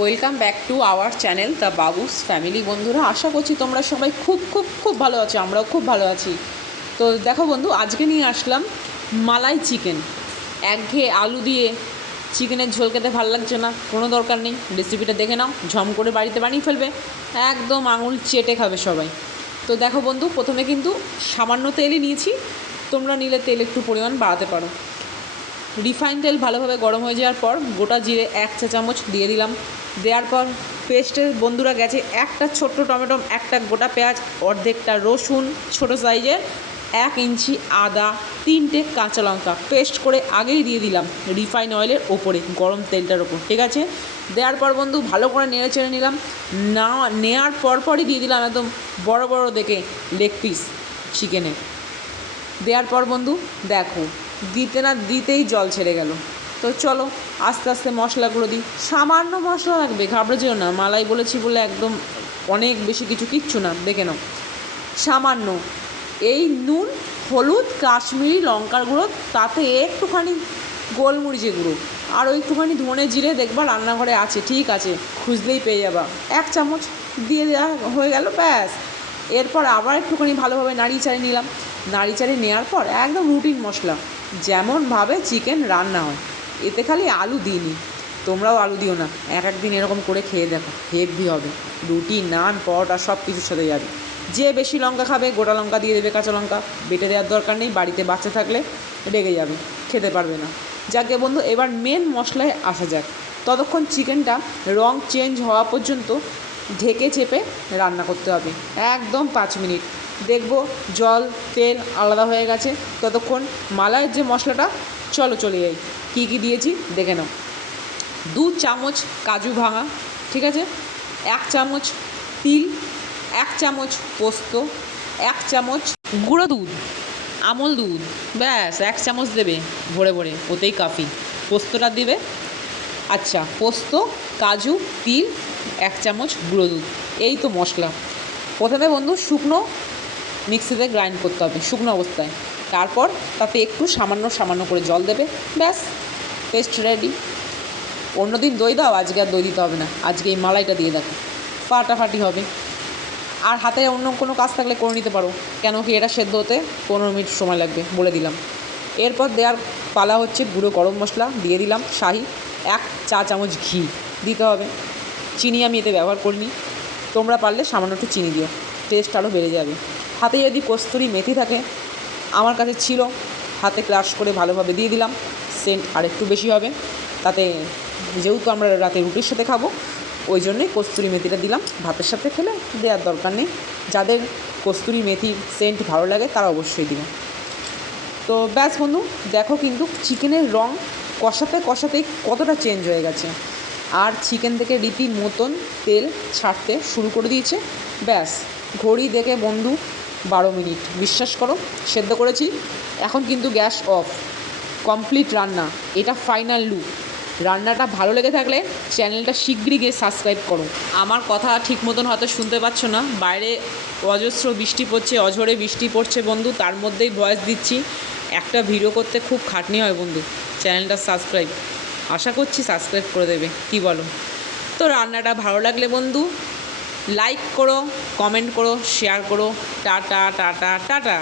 Welcome back to our channel the Babus family. বন্ধুরা, আশা করছি তোমরা সবাই খুব খুব খুব ভালো আছো, আমরাও খুব ভালো আছি। তো দেখো বন্ধু, আজকে নিয়ে আসলাম মালাই চিকেন। একঘেয়ে আলু দিয়ে চিকেনের ঝোল খেতে ভালো লাগছে না, কোনো দরকার নেই রেসিপিটা দেখে নাও, ঝম করে বাড়িতে বানিয়ে ফেলবে, একদম আঙুল চেটে খাবে সবাই। তো দেখো বন্ধু, প্রথমে কিন্তু সামান্য তেলই নিয়েছি, তোমরা নিলে তেল একটু পরিমাণ বাড়াতে পারো। রিফাইন তেল ভালোভাবে গরম হয়ে যাওয়ার পর গোটা জিরে এক চা চামচ দিয়ে দিলাম। দেওয়ার পর পেস্টের বন্ধুরা গেছে একটা ছোট্ট টমেটো, একটা গোটা পেঁয়াজ, অর্ধেকটা রসুন, ছোট সাইজের এক ইঞ্চি আদা, তিনটে কাঁচা লঙ্কা। পেস্ট করে আগেই দিয়ে দিলাম রিফাইন অয়েলের ওপরে গরম তেলটার ওপর, ঠিক আছে? দেওয়ার পর বন্ধু ভালো করে নেড়ে চেড়ে নিলাম। না নেওয়ার পরপরই দিয়ে দিলাম একদম বড় বড় দেখে লেগ পিস চিকেনের দেওয়ার পর বন্ধু দেখো দিতে না দিতেই জল ছেড়ে গেল। তো চলো, আস্তে আস্তে মশলাগুলো দিই। সামান্য মশলা লাগবে ঘাবড়ে যেও না। মালাই বলেছি বলে একদম অনেক বেশি কিছু কিচ্ছু না। দেখে নাও। সামান্য। এই নুন, হলুদ, কাশ্মীরি লঙ্কার গুঁড়ো, তাতে একটুখানি গোলমরিচের গুঁড়ো আর ওই একটুখানি ধনে জিরে দেখবা রান্নাঘরে আছে, ঠিক আছে, খুঁজলেই পেয়ে যাবা। এক চামচ দিয়ে দেওয়া হয়ে গেল, ব্যাস। এরপর আবার একটুখানি ভালোভাবে নাড়িয়ে চাড়িয়ে নিলাম। নাড়িয়ে চাড়িয়ে নেওয়ার পর একদম রুটিন মশলা। যেমনভাবে চিকেন রান্না হয়, এতে খালি আলু দিইনি। তোমরাও আলু দিও না, এক একদিন এরকম করে খেয়ে দেখো, হেভি হবে। রুটি, নান, পরোটা সব কিছুর সাথে যাবে। যে বেশি লঙ্কা খাবে, গোটা লঙ্কা দিয়ে দেবে কাঁচা লঙ্কা। বেটে দেওয়ার দরকার নেই, বাড়িতে বাচ্চা থাকলে রেগে যাবে, খেতে পারবে না। যাকে বন্ধু, এবার মেন মশলায় আসা যাক। ততক্ষণ চিকেনটা রং চেঞ্জ হওয়া পর্যন্ত ঢেকে চেপে রান্না করতে হবে, একদম পাঁচ মিনিট। দেখব, জল, তেল আলাদা হয়ে গেছে। ততক্ষণ মালাইয়ের যে মশলাটা, চলো চলে যাই। কী কী দিয়েছি, দেখে নাও। দু চামচ কাজু ভাঙা, ঠিক আছে? এক চামচ তিল, এক চামচ পোস্ত, এক চামচ গুঁড়ো দুধ, আমল দুধ, ব্যাস, এক চামচ দেবে ভরে ভরে, ওতেই কাফি। পোস্তটা দেবে? আচ্ছা পোস্ত, কাজু, তিল, এক চামচ গুঁড়ো দুধ, এই তো মশলা। প্রথমে বন্ধু? শুকনো মিক্সিতে গ্রাইন্ড করতে হবে শুকনো অবস্থায়। তারপর তাতে একটু সামান্য সামান্য করে জল দেবে। ব্যাস পেস্ট রেডি অন্যদিন দই দাও, আজকে আর দই দিতে হবে না। আজকে এই মালাইটা দিয়ে দেখো। ফাটাফাটি হবে। আর হাতে অন্য কোনো কাজ থাকলে করে নিতে পারো। কেন কি এটা সেদ্ধ হতে পনেরো মিনিট সময় লাগবে, বলে দিলাম। এরপর দেওয়ার পালা হচ্ছে গুঁড়ো গরম মশলা দিয়ে দিলাম, শাহি। এক চা চামচ ঘি দিতে হবে। চিনি আমি এতে ব্যবহার করিনি। তোমরা পারলে সামান্য একটু চিনি দিও। টেস্ট আরও বেড়ে যাবে। হাতে যদি কস্তুরি মেথি থাকে, আমার কাছে ছিল, হাতে ক্রাশ করে ভালোভাবে দিয়ে দিলাম সেন্ট আর একটু বেশি হবে। তাতে যেহেতু আমরা রাতে রুটির সাথে খাব, ওই জন্যই কস্তুরি মেথিটা দিলাম। ভাতের সাথে খেলে দেওয়ার দরকার নেই। যাদের কস্তুরি মেথি সেন্ট ভালো লাগে, তারা অবশ্যই দিবে। তো ব্যাস বন্ধু, দেখো কিন্তু চিকেনের রং কষাতে কষাতেই কতটা চেঞ্জ হয়ে গেছে। আর চিকেন থেকে রীতির মতন তেল ছাড়তে শুরু করে দিয়েছে। ব্যাস। ঘড়ি দেখে বন্ধু বারো মিনিট। বিশ্বাস করো, সেদ্ধ করেছি। এখন কিন্তু গ্যাস অফ। কমপ্লিট রান্না। এটা ফাইনাল লুক। রান্নাটা ভালো লেগে থাকলে চ্যানেলটা শিগগিরই গিয়ে সাবস্ক্রাইব করো। আমার কথা ঠিক মতন হয়তো শুনতে পাচ্ছ না। বাইরে অজস্র বৃষ্টি পড়ছে, অঝরে বৃষ্টি পড়ছে বন্ধু। তার মধ্যেই ভয়েস দিচ্ছি। একটা ভিডিও করতে খুব খাটনি হয় বন্ধু। চ্যানেলটা সাবস্ক্রাইব। আশা করছি সাবস্ক্রাইব করে দেবে। কি বলো? তো রান্নাটা ভালো লাগলে বন্ধু লাইক করো কমেন্ট করো শেয়ার করো টাটা টাটা টাটা।